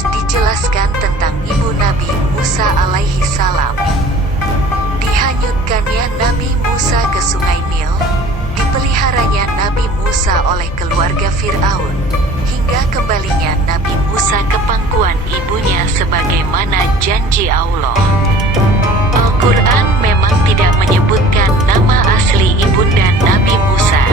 dijelaskan tentang ibu Nabi Musa alaihi salam. Dihanyutkannya Nabi Musa ke Sungai Nil, dipeliharanya Nabi Musa oleh keluarga Fir'aun, hingga kembalinya Nabi Musa ke pangkuan ibunya sebagaimana janji Allah. Al-Quran memang tidak menyebutkan nama asli ibunda Nabi Musa,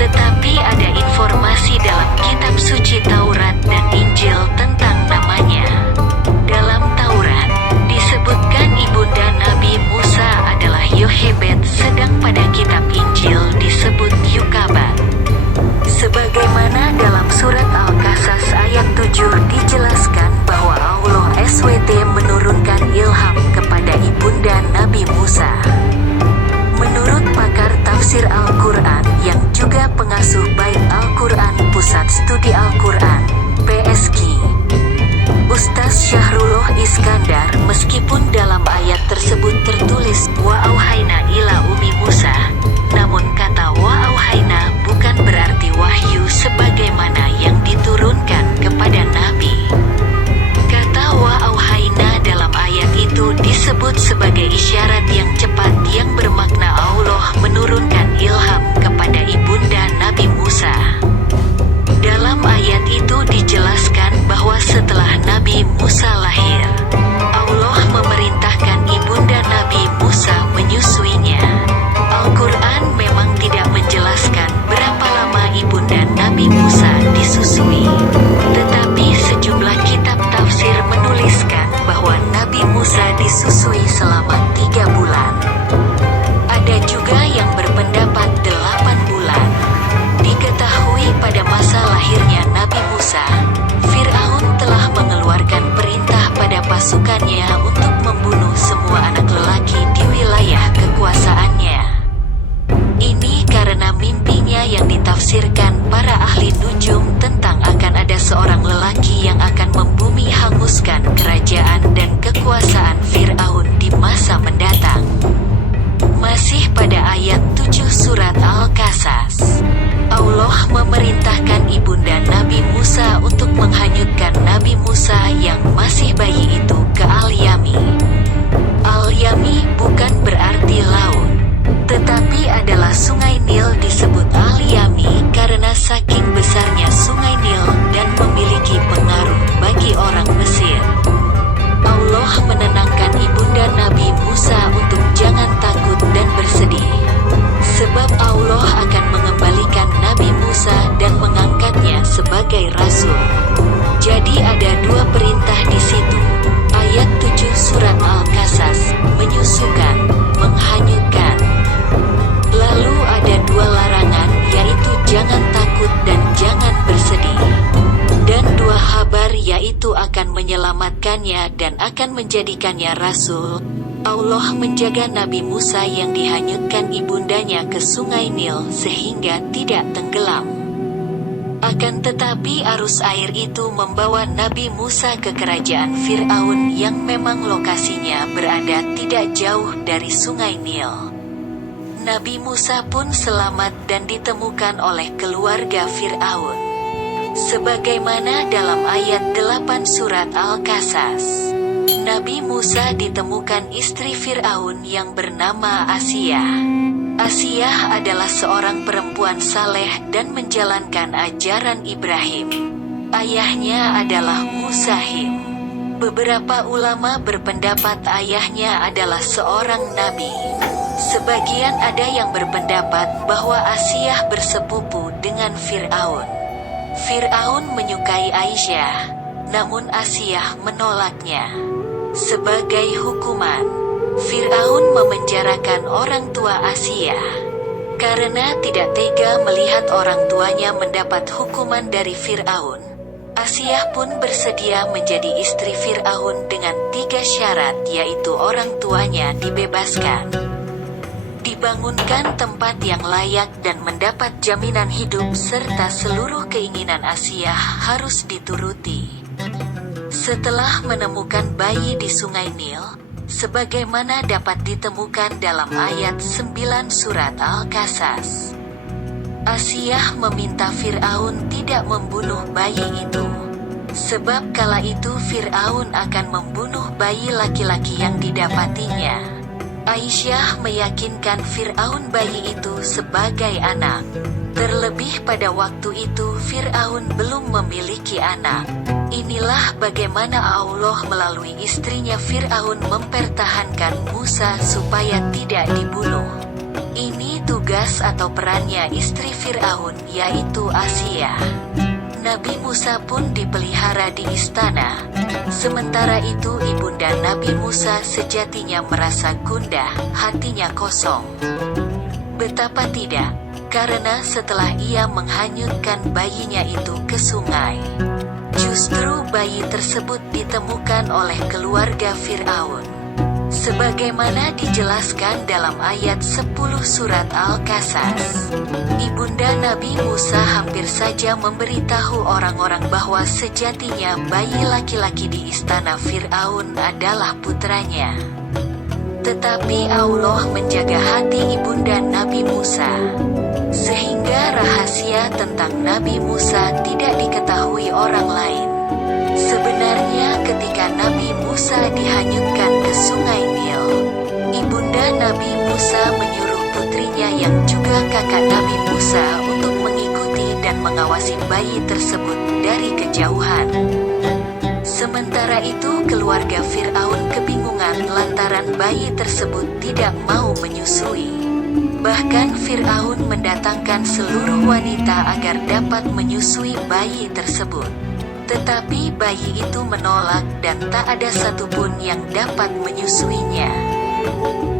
tetapi ada informasi dalam kitab suci Taurat dan Injil tentang namanya. Dalam Taurat, disebutkan ibunda Nabi Musa adalah Yohebed, sedang pada kitab Injil disebut Yukabat. Sebagaimana dalam surat Al-Qasas ayat 7 dijelaskan bahwa Allah SWT menurunkan ilham kepada ibunda Nabi Musa. Menurut pakar tafsir Al-Quran yang juga pengasuh Bait Al-Quran Pusat Studi Al-Quran, PSQ, Ustaz Syahrullah Iskandar, meskipun dalam ayat tersebut tertulis wa auhayna ila umi Musa, namun kata wa auhayna bukan berarti wahyu sebagaimana yang diturunkan kepada Nabi. Kata wa auhayna dalam ayat itu disebut sebagai isyarat yang cepat yang bermakna Allah menurunkan ilham kepada ibunda Nabi Musa. Dalam ayat itu dijelaskan bahwa setelah Nabi Musa lahir, Allah memerintahkan ibunda Nabi Musa menyusuinya. Al-Quran memang tidak menjelaskan berapa lama ibunda Nabi Musa disusui, tetapi sejumlah kitab tafsir menuliskan bahwa Nabi Musa disusui selama 3 bulan. Ada juga yang berpendapat 8 bulan. Diketahui pada masa lahirnya Nabi Musa, Fir'aun telah mengeluarkan perintah pada pasukannya untuk membunuh semua anak lelaki di wilayah kekuasaannya. Ini karena mimpinya yang ditafsirkan para ahli nujum tentang akan ada seorang lelaki yang akan membumi hanguskan kerajaan dan kekuasaan Fir'aun di masa mendatang. Masih pada ayat 7 surat Al-Qasas, Allah memerintahkan ibunda Nabi Musa untuk menghanyutkan Nabi Musa yang masih bayi itu ke Al-Yami. Al-Yami bukan berarti laut, tetapi adalah Sungai Nil. Disebut Al-Yami karena saking besarnya Sungai Nil dan memiliki pengaruh bagi orang Mesir. Allah menenangkan ibunda Nabi Musa untuk jangan takut dan bersedih, sebab Allah akan mengembalikan Nabi Musa dan mengangkatnya sebagai rasul. Jadi ada 2 perintah di situ. Ayat 7 surat Al-Qasas, menyusukan, menghanyutkan. Lalu ada 2 larangan, yaitu jangan takut dan jangan bersedih. Dan 2 kabar, yaitu akan menyelamatkannya dan akan menjadikannya rasul. Allah menjaga Nabi Musa yang dihanyutkan ibundanya ke Sungai Nil sehingga tidak tenggelam. Akan tetapi arus air itu membawa Nabi Musa ke kerajaan Fir'aun yang memang lokasinya berada tidak jauh dari Sungai Nil. Nabi Musa pun selamat dan ditemukan oleh keluarga Fir'aun, sebagaimana dalam ayat 8 surat Al-Qasas. Nabi Musa ditemukan istri Fir'aun yang bernama Asiyah. Asiyah adalah seorang perempuan saleh dan menjalankan ajaran Ibrahim. Ayahnya adalah Muzahim. Beberapa ulama berpendapat ayahnya adalah seorang nabi. Sebagian ada yang berpendapat bahwa Asiyah bersepupu dengan Fir'aun. Fir'aun menyukai Aisyah, namun Asiyah menolaknya. Sebagai hukuman, Fir'aun memenjarakan orang tua Asiyah. Karena tidak tega melihat orang tuanya mendapat hukuman dari Fir'aun, Asiyah pun bersedia menjadi istri Fir'aun dengan 3 syarat, yaitu orang tuanya dibebaskan, dibangunkan tempat yang layak dan mendapat jaminan hidup, serta seluruh keinginan Asiyah harus dituruti. Setelah menemukan bayi di Sungai Nil, sebagaimana dapat ditemukan dalam ayat 9 surat Al-Qasas, Asiyah meminta Fir'aun tidak membunuh bayi itu. Sebab kala itu Fir'aun akan membunuh bayi laki-laki yang didapatinya. Aisyah meyakinkan Fir'aun bayi itu sebagai anak. Terlebih pada waktu itu Fir'aun belum memiliki anak. Inilah bagaimana Allah melalui istrinya Fir'aun mempertahankan Musa supaya tidak dibunuh. Ini tugas atau perannya istri Fir'aun, yaitu Asia. Nabi Musa pun dipelihara di istana. Sementara itu ibunda Nabi Musa sejatinya merasa gundah, hatinya kosong. Betapa tidak, karena setelah ia menghanyutkan bayinya itu ke sungai, justru bayi tersebut ditemukan oleh keluarga Fir'aun. Sebagaimana dijelaskan dalam ayat 10 surat Al-Qasas, ibunda Nabi Musa hampir saja memberitahu orang-orang bahwa sejatinya bayi laki-laki di istana Fir'aun adalah putranya. Tetapi Allah menjaga hati ibunda Nabi Musa, sehingga rahasia tentang Nabi Musa tidak diketahui orang lain. Sebenarnya ketika Nabi Musa dihanyutkan ke sungai Nil, ibunda Nabi Musa menyuruh putrinya yang juga kakak Nabi Musa untuk mengikuti dan mengawasi bayi tersebut dari kejauhan. Sementara itu keluarga Fir'aun kebingungan lantaran bayi tersebut tidak mau menyusui. Bahkan Fir'aun mendatangkan seluruh wanita agar dapat menyusui bayi tersebut. Tetapi bayi itu menolak dan tak ada satupun yang dapat menyusuinya.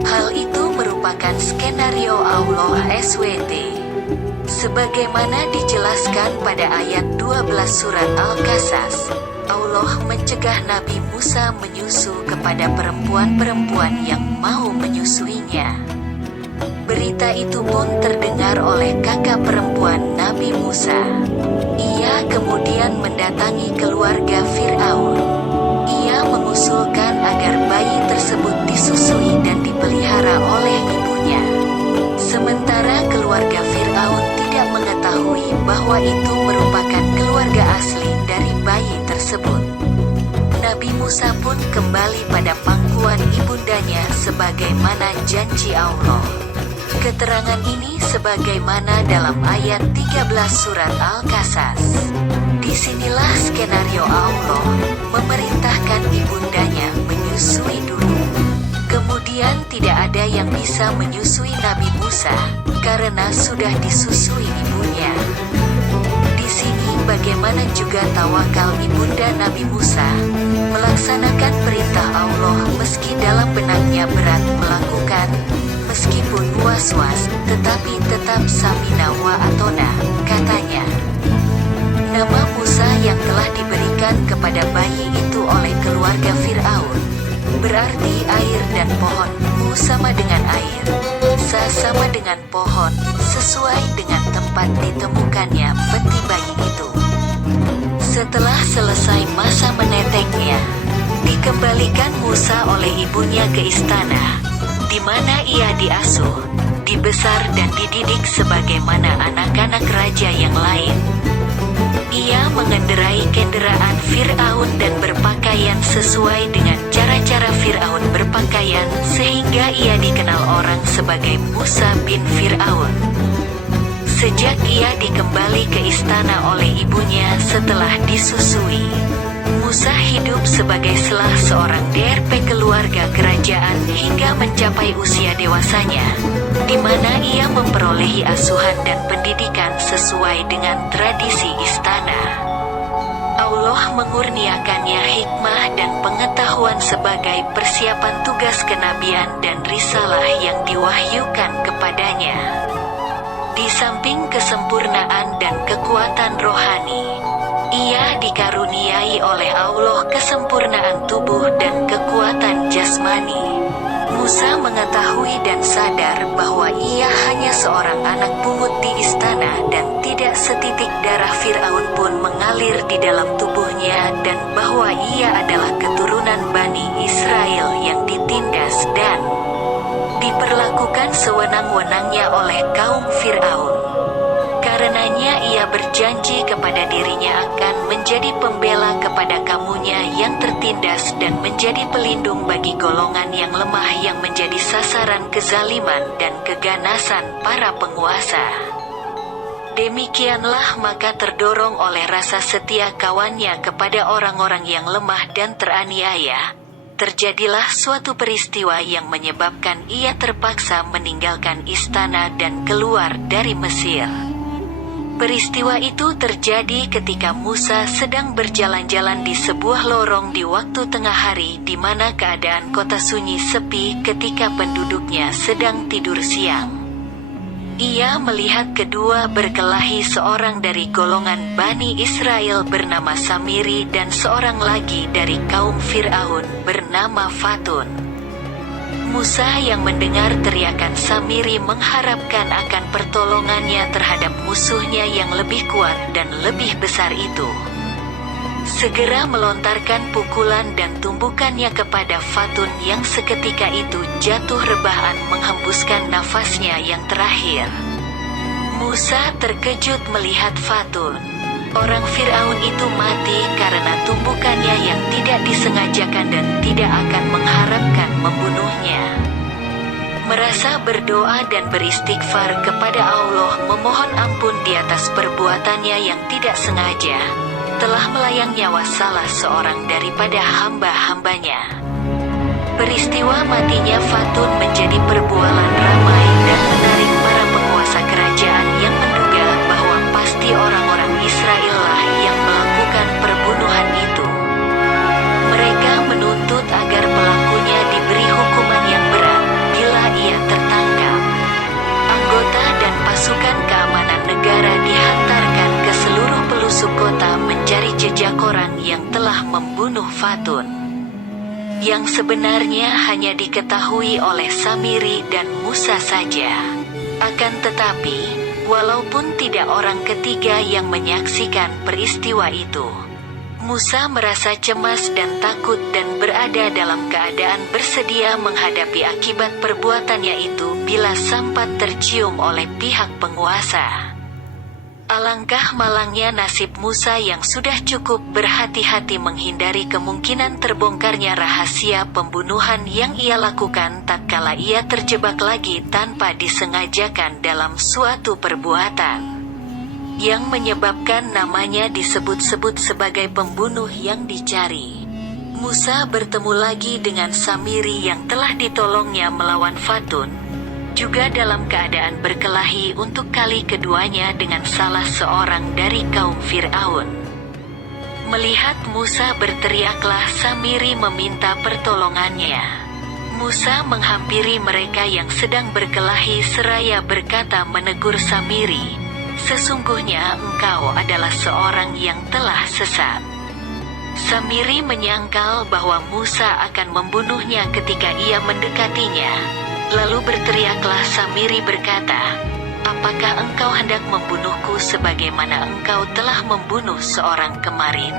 Hal itu merupakan skenario Allah SWT. Sebagaimana dijelaskan pada ayat 12 surat Al-Qasas, Allah mencegah Nabi Musa menyusu kepada perempuan-perempuan yang mau menyusuinya. Berita itu pun terdengar oleh kakak perempuan Nabi Musa. Ia kemudian mendatangi keluarga Fir'aun. Ia mengusulkan agar bayi tersebut disusui dan dipelihara oleh ibunya. Sementara keluarga Fir'aun tidak mengetahui bahwa itu merupakan keluarga asli dari bayi tersebut. Nabi Musa pun kembali pada pangkuan ibundanya sebagaimana janji Allah. Keterangan ini sebagaimana dalam ayat 13 surat Al-Qasas. Disinilah skenario Allah memerintahkan ibundanya menyusui dulu. Kemudian tidak ada yang bisa menyusui Nabi Musa karena sudah disusui ibunya. Di sini bagaimana juga tawakal ibunda Nabi Musa melaksanakan perintah Allah meski dalam benaknya berat melakukan. Meskipun was-was, tetapi tetap samina wa atona, katanya. Nama Musa yang telah diberikan kepada bayi itu oleh keluarga Fir'aun berarti air dan pohon. Mu sama dengan air, sa sama dengan pohon, sesuai dengan tempat ditemukannya peti bayi itu. Setelah selesai masa meneteknya, dikembalikan Musa oleh ibunya ke istana, di mana ia diasuh, dibesar dan dididik sebagaimana anak-anak raja yang lain. Ia mengendarai kendaraan Fir'aun dan berpakaian sesuai dengan cara-cara Fir'aun berpakaian sehingga ia dikenal orang sebagai Musa bin Fir'aun. Sejak ia dikembali ke istana oleh ibunya setelah disusui, Musa hidup sebagai salah seorang DRP keluarga kerajaan hingga mencapai usia dewasanya, di mana ia memperolehi asuhan dan pendidikan sesuai dengan tradisi istana. Allah mengurniakannya hikmah dan pengetahuan sebagai persiapan tugas kenabian dan risalah yang diwahyukan kepadanya. Di samping kesempurnaan dan kekuatan rohani, ia dikaruniai oleh Allah kesempurnaan tubuh dan kekuatan jasmani. Musa mengetahui dan sadar bahwa ia hanya seorang anak pungut di istana dan tidak setitik darah Fir'aun pun mengalir di dalam tubuhnya dan bahwa ia adalah keturunan Bani Israel yang ditindas dan diperlakukan sewenang-wenangnya oleh kaum Fir'aun. Karenanya ia berjanji kepada dirinya akan menjadi pembela kepada kamunya yang tertindas dan menjadi pelindung bagi golongan yang lemah yang menjadi sasaran kezaliman dan keganasan para penguasa. Demikianlah maka terdorong oleh rasa setia kawannya kepada orang-orang yang lemah dan teraniaya, terjadilah suatu peristiwa yang menyebabkan ia terpaksa meninggalkan istana dan keluar dari Mesir. Peristiwa itu terjadi ketika Musa sedang berjalan-jalan di sebuah lorong di waktu tengah hari di mana keadaan kota sunyi sepi ketika penduduknya sedang tidur siang. Ia melihat kedua berkelahi, seorang dari golongan Bani Israel bernama Samiri dan seorang lagi dari kaum Fir'aun bernama Fatun. Musa yang mendengar teriakan Samiri mengharapkan akan pertolongannya terhadap musuhnya yang lebih kuat dan lebih besar itu. Segera melontarkan pukulan dan tumbukannya kepada Fatun yang seketika itu jatuh rebahan menghembuskan nafasnya yang terakhir. Musa terkejut melihat Fatun. Orang Fir'aun itu mati karena tumbukannya yang tidak disengajakan dan tidak akan mengharapkan membunuhnya. Merasa berdoa dan beristighfar kepada Allah memohon ampun di atas perbuatannya yang tidak sengaja, telah melayang nyawa salah seorang daripada hamba-hambanya. Peristiwa matinya Fatun menjadi perbualan ramai dan menarik para penguasa kerajaan yang menduga bahwa pasti orang-orang Israel lah yang melakukan perbunuhan itu. Mereka menuntut agar pelakunya diberi hukuman yang berat bila ia tertangkap. Anggota dan pasukan keamanan negara dihantarkan ke seluruh pelosok kota mencari jejak orang yang telah membunuh Fatun, yang sebenarnya hanya diketahui oleh Samiri dan Musa saja. Akan tetapi, walaupun tidak orang ketiga yang menyaksikan peristiwa itu, Musa merasa cemas dan takut dan berada dalam keadaan bersedia menghadapi akibat perbuatannya itu bila sampat tercium oleh pihak penguasa. Alangkah malangnya nasib Musa yang sudah cukup berhati-hati menghindari kemungkinan terbongkarnya rahasia pembunuhan yang ia lakukan tatkala ia terjebak lagi tanpa disengajakan dalam suatu perbuatan yang menyebabkan namanya disebut-sebut sebagai pembunuh yang dicari. Musa bertemu lagi dengan Samiri yang telah ditolongnya melawan Fatun, juga dalam keadaan berkelahi untuk kali keduanya dengan salah seorang dari kaum Fir'aun. Melihat Musa berteriaklah Samiri meminta pertolongannya. Musa menghampiri mereka yang sedang berkelahi seraya berkata menegur Samiri, "Sesungguhnya engkau adalah seorang yang telah sesat." Samiri menyangkal bahwa Musa akan membunuhnya ketika ia mendekatinya. Lalu berteriaklah Samiri berkata, "Apakah engkau hendak membunuhku sebagaimana engkau telah membunuh seorang kemarin?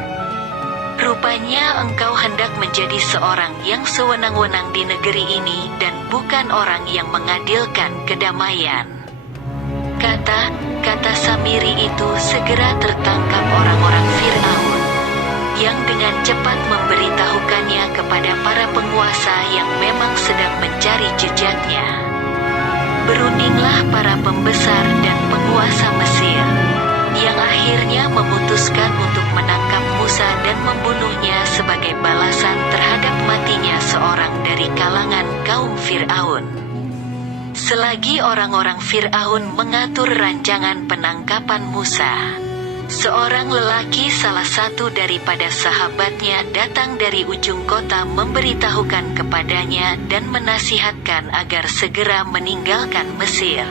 Rupanya engkau hendak menjadi seorang yang sewenang-wenang di negeri ini dan bukan orang yang mengadilkan kedamaian." Kata Samiri itu segera tertangkap orang-orang Fir'aun, yang dengan cepat memberitahukannya kepada para penguasa yang memang sedang mencari jejaknya. Berundinglah para pembesar dan penguasa Mesir, yang akhirnya memutuskan untuk menangkap Musa dan membunuhnya sebagai balasan terhadap matinya seorang dari kalangan kaum Fir'aun. Selagi orang-orang Fir'aun mengatur rancangan penangkapan Musa, seorang lelaki salah satu daripada sahabatnya datang dari ujung kota memberitahukan kepadanya dan menasihatkan agar segera meninggalkan Mesir,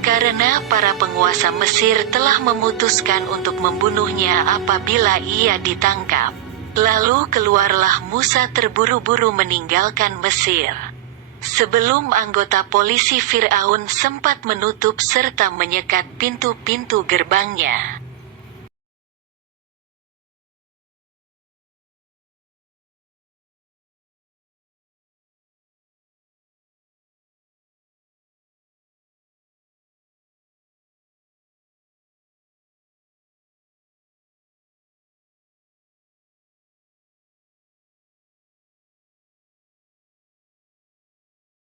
karena para penguasa Mesir telah memutuskan untuk membunuhnya apabila ia ditangkap. Lalu keluarlah Musa terburu-buru meninggalkan Mesir, sebelum anggota polisi Fir'aun sempat menutup serta menyekat pintu-pintu gerbangnya.